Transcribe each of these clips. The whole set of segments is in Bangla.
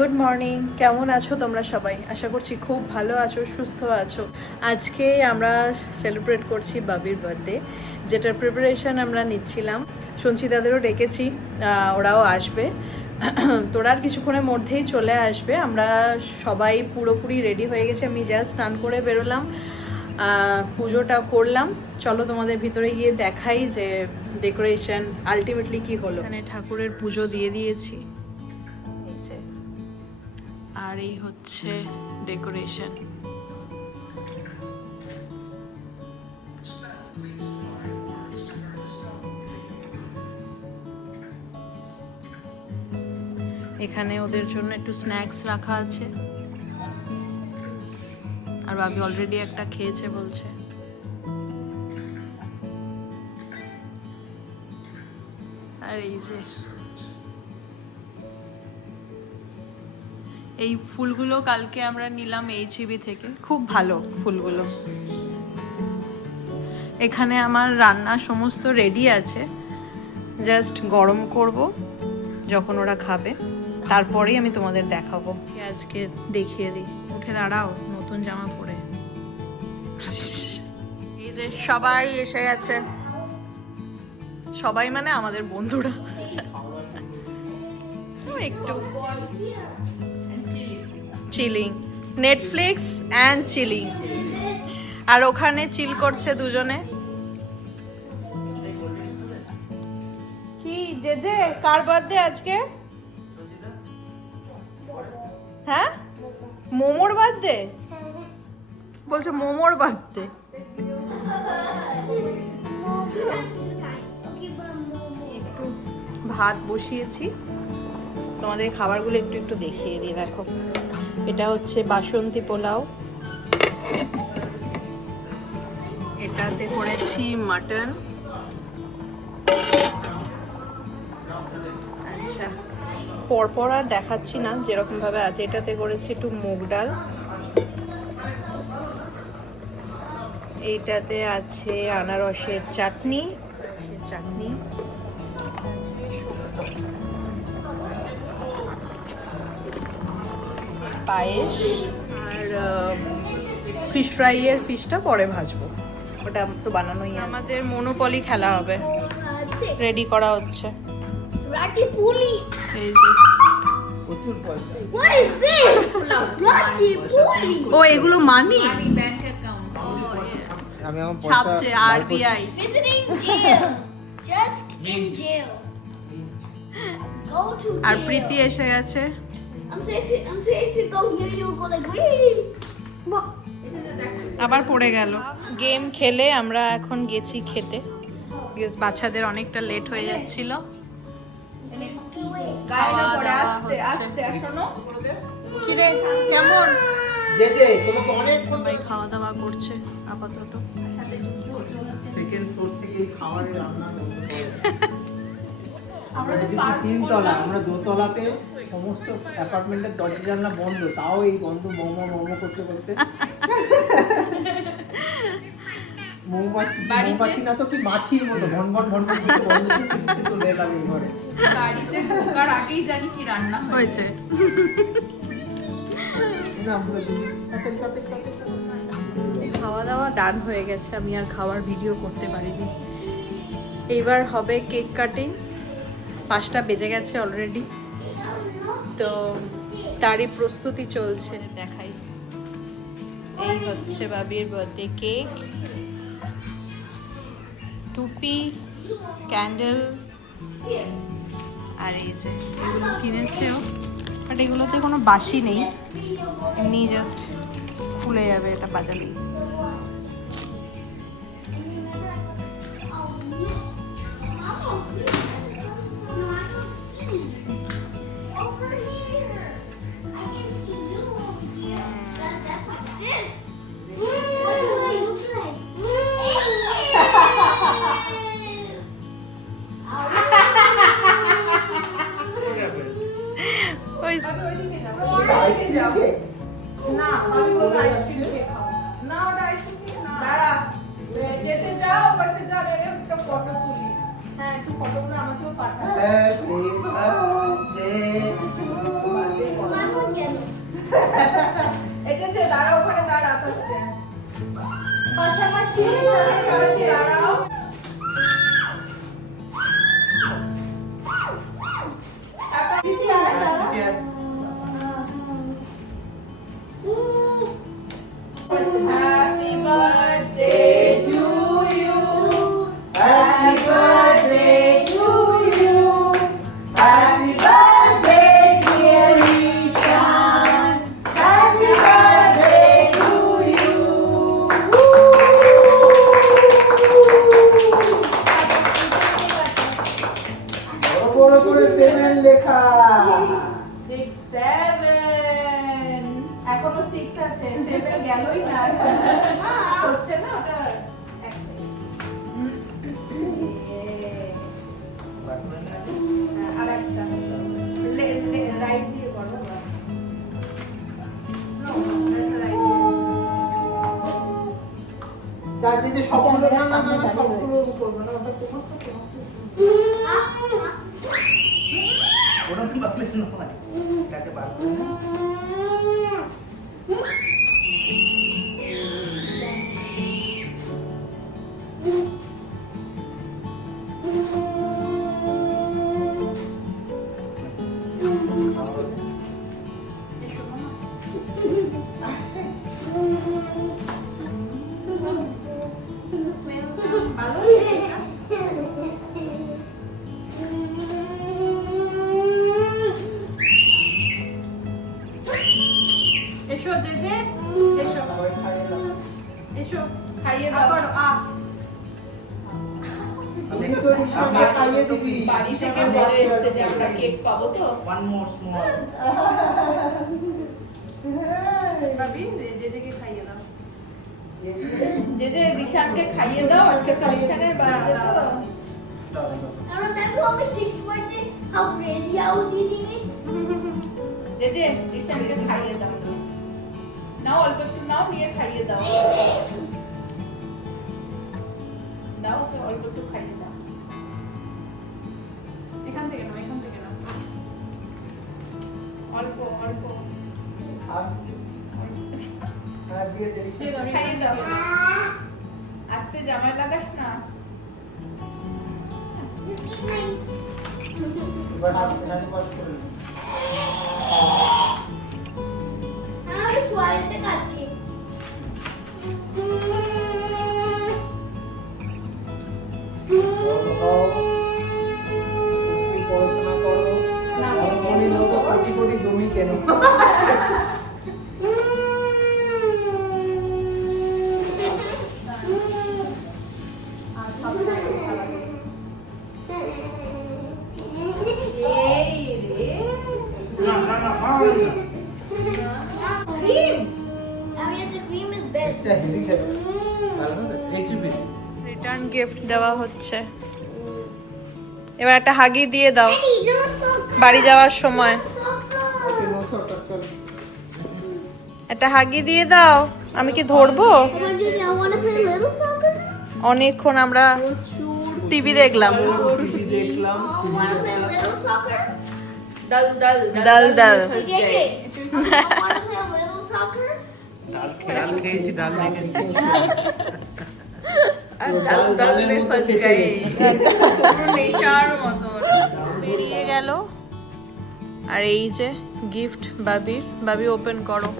গুড মর্নিং, কেমন আছো তোমরা সবাই? আশা করছি খুব ভালো আছো, সুস্থ আছো। আজকে আমরা সেলিব্রেট করছি বাবির বার্থডে, যেটার প্রিপারেশন আমরা নিচ্ছিলাম। সঞ্চিতাদেরও ডেকেছি, ওরাও আসবে। তোরা আর কিছুক্ষণের মধ্যেই চলে আসবে। আমরা সবাই পুরোপুরি রেডি হয়ে গেছি। আমি জাস্ট স্নান করে বেরোলাম, পুজোটা করলাম। চলো তোমাদের ভিতরে গিয়ে দেখাই যে ডেকোরেশন আলটিমেটলি কি হলো। এখানে ঠাকুরের পুজো দিয়ে দিয়েছি, আর এই হচ্ছে ডেকোরেশন। এখানে ওদের জন্য একটু স্ন্যাক্স রাখা আছে, আর বাবি অলরেডি একটা খেয়েছে বলছে। আর এই যে এই ফুলগুলো কালকে আমরা নিলাম HEB থেকে, খুব ভালো ফুলগুলো। এখানে আমার রান্না সমস্ত রেডি আছে, জাস্ট গরম করব যখন ওরা খাবে, তারপরেই আমি তোমাদের দেখাবো। আজকে দেখিয়ে দিই, উঠে দাঁড়াও নতুন জামা পরে। এই যে সবাই এসে গেছে, সবাই মানে আমাদের বন্ধুরা। একটু চিলিং, নেটফ্লিক্স অ্যান্ড চিলিং। আর ওখানে চিল করছে দুজনে। কি যে কার বার্থডে আজকে? হ্যাঁ, মোমোর বার্থডে বলছে, মোমোর বার্থডে। একটু ভাত বসিয়েছি, তোমাদের খাবারগুলো একটু একটু দেখিয়ে দিই। দেখো, এটা হচ্ছে বাসন্তী পোলাও, এটাতে করেছি মাটন। আচ্ছা, পরপর আর দেখাচ্ছি না, যেরকম ভাবে আছে। এটাতে করেছি একটু মুগ ডাল, এইটাতে আছে আনারসের চাটনি, পায়েস, আর ফিশ ফ্রাই এর ফিশটা পরে ভাজবো, ওটা তো বানানোই। আমাদের মনোপলি খেলা হবে, রেডি করা হচ্ছে। ও এগুলো মানি, ব্যাংক অ্যাকাউন্ট ছাপছে RBI। আর প্রীতি এসে গেছে। আবার পড়ে গেল। গেম খেলে আমরা এখন গেছি খেতে, বাচ্চাদের অনেকটা লেট হয়ে যাচ্ছিল। কেমন খাওয়া দাওয়া করছে আপাতত। আমরা দোতলাতে সমস্ত অ্যাপার্টমেন্টের দরজা জানলা বন্ধ, তাও এই গন্ধ মোমো করতে করতে। মৌমাছি না তো কি মাছির মতো ভন ভন ভন ভন চলে এলাম এই ঘরে। বাড়িতে ঢোকার আগেই জানি কি রান্না হয়েছে। খাওয়া দাওয়া ডান হয়ে গেছে, আমি আর খাওয়ার ভিডিও করতে পারিনি। এইবার হবে কেক কাটিং, 5টা বেজে গেছে অলরেডি, তো তারই প্রস্তুতি চলছে। দেখাই, এই হচ্ছে বাবির বার্থডে কেক, টুপি, ক্যান্ডেল, আর এই যে এগুলো কিনেছেও, বাট এগুলোতে কোনো বাসি নেই, এমনি জাস্ট খুলে যাবে এটা বাজালেই। ফটো তুলি, হ্যাঁ একটু ফটোগুলো আমাকেও পাঠাও। 7 এখনো 6 আছে 7 গেলই না হচ্ছে না ওটা এক সেকেন্ড আর একটা রাইট দিয়ে করো নো দ্যাটস রাইট দাদি যে সবগুলো না না না সবগুলো করব না ওটা তোমার তো ওটা কি বাপলে না কাকে পারবে না এসো জেজে এসো সবাই খাইয়ে দাও এসো খাইয়ে দাও আমি তো রিশাকে খাইয়ে দিবি বাড়ি থেকে বলে এসেছে যে আমরা কেক পাবো তো one more small ভাবি জেজেকে খাইয়ে দাও জেজে রিশানকে খাইয়ে দাও আজকে তো রিশানের বার্থডে তো I remember on my 6th birthday how crazy I was eating it. জেজে রিশানকে খাইয়ে দাও নাও অল্প একটু নাও নিয়ে খাইয়ে দাও দাও ওকে অল্প একটু খাইয়ে দাও এখান থেকে নাও অল্প অল্প আস্তে আর দিয়ে দে রিশা খাইয়ে দাও আস্তে জামাই লাগাস না এবার হাত ওয়াশ করে I'm swallowing the country. পড়াশোনা করো না, মনে লোক কোটি কোটি জমি কেন এই রে না না না cream I mean, the cream is best. Heavy খেতে এইচপি রিটার্ন গিফট দেওয়া হচ্ছে এবার একটা হাগি দিয়ে দাও Daddy, you're so good. বাড়ি যাওয়ার সময় So good. নো সরকার চল একটা হাগি দিয়ে দাও আমি কি ধরবো I want to play little soccer. অনেকক্ষণ আমরা টিভি দেখলাম টিভি দেখলাম I cinema want to play দেখলাম little soccer. দল দল দল দল Get it? I want to play little soccer. ডাল খেয়েছি ডাল দেখেছি ডাল ডালের মে মধ্যে ফাঁস ফেসে গয়ে গেছি। পুরো নেশার মতন বেরিয়ে গেল আর এই যে গিফট বাবি ওপেন করো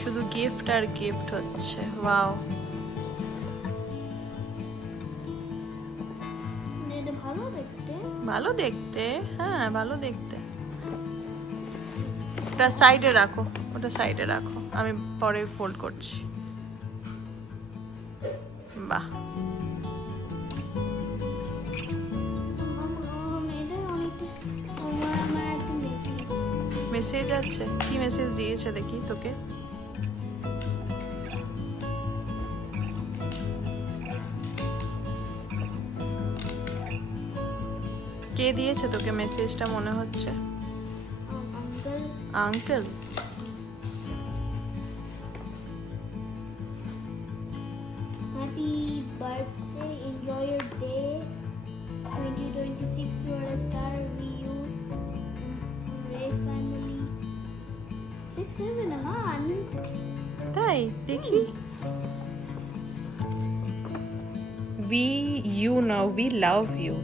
শুধু গিফট আর গিফট হচ্ছে ওয়াও Need ভালো দেখতে। ভালো দেখতে হ্যাঁ ভালো দেখতে ওটা সাইডে রাখো আমি পরে ফোল্ড করছি বাহ আমার একটা মেসেজ আছে কি মেসেজ দিয়েছে দেখি তোকে কে দিয়েছে তোকে মেসেজটা মনে হচ্ছে uncle Happy birthday, enjoy your day. 2026, you are a star. You, Ray family. 6-7, huh? তাই দেখি we you now we love you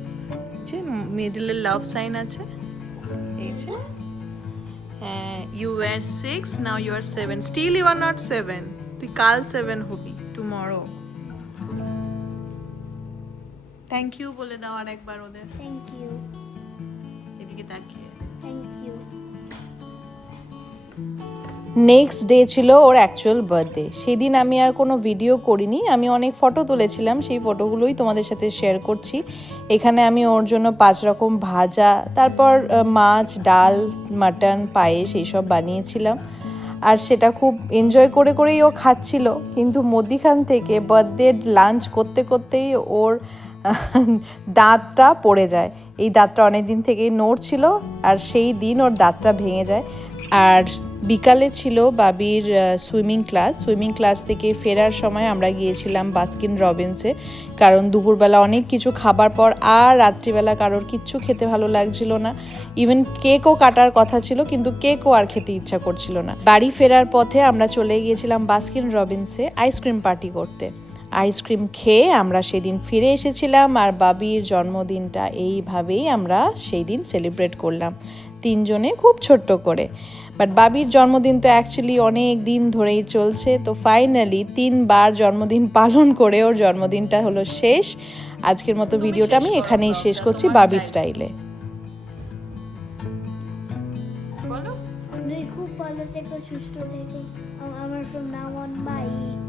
যে মিডলে লাভ সাইন আছে এই যে you were 6 now you are 7 still you are not 7 তুই কাল 7 হবি টুমরো থ্যাংক ইউ বলে দাও আর একবার ওদের Thank you. এদিকে তাকিয়ে Thank you. নেক্সট ডে ছিল ওর অ্যাকচুয়াল বার্থডে। সেদিন আমি আর কোনো ভিডিও করিনি, আমি অনেক ফটো তুলেছিলাম, সেই ফটোগুলোই তোমাদের সাথে শেয়ার করছি। এখানে আমি ওর জন্য 5 রকম ভাজা, তারপর মাছ, ডাল, মাটন, পায়েস এইসব বানিয়েছিলাম। আর সেটা খুব এনজয় করে করেই ও খাচ্ছিল। কিন্তু মধ্যিখান থেকে বার্থডে লাঞ্চ করতে করতেই ওর দাঁতটা পড়ে যায়। এই দাঁতটা অনেক দিন থেকেই নড়ছিল, আর সেই দিন ওর দাঁতটা ভেঙে যায়। আর বিকালে ছিল বাবির সুইমিং ক্লাস থেকে ফেরার সময় আমরা গিয়েছিলাম বাস্কিন রবিন্সে, কারণ দুপুরবেলা অনেক কিছু খাবার পর আর রাত্রিবেলা কারোর কিচ্ছু খেতে ভালো লাগছিল না। ইভেন কেকও কাটার কথা ছিল, কিন্তু কেকও আর খেতে ইচ্ছা করছিল না। বাড়ি ফেরার পথে আমরা চলে গিয়েছিলাম বাস্কিন রবিন্সে আইসক্রিম পার্টি করতে। আইসক্রিম খেয়ে আমরা সেদিন ফিরে এসেছিলাম, আর বাবির জন্মদিনটা এইভাবেই আমরা সেই দিন সেলিব্রেট করলাম 3 জনে, খুব ছোট্ট করে। বাট বাবির জন্মদিন তো অ্যাকচুয়ালি অনেক দিন ধরেই চলছে, তো ফাইনালি 3 বার জন্মদিন পালন করে ওর জন্মদিনটা হলো শেষ। আজকের মতো ভিডিওটা আমি এখানেই শেষ করছি বাবির স্টাইলে। তুমি খুব ভালো থেকো, সুস্থ থেকো। আমার from now on, bye.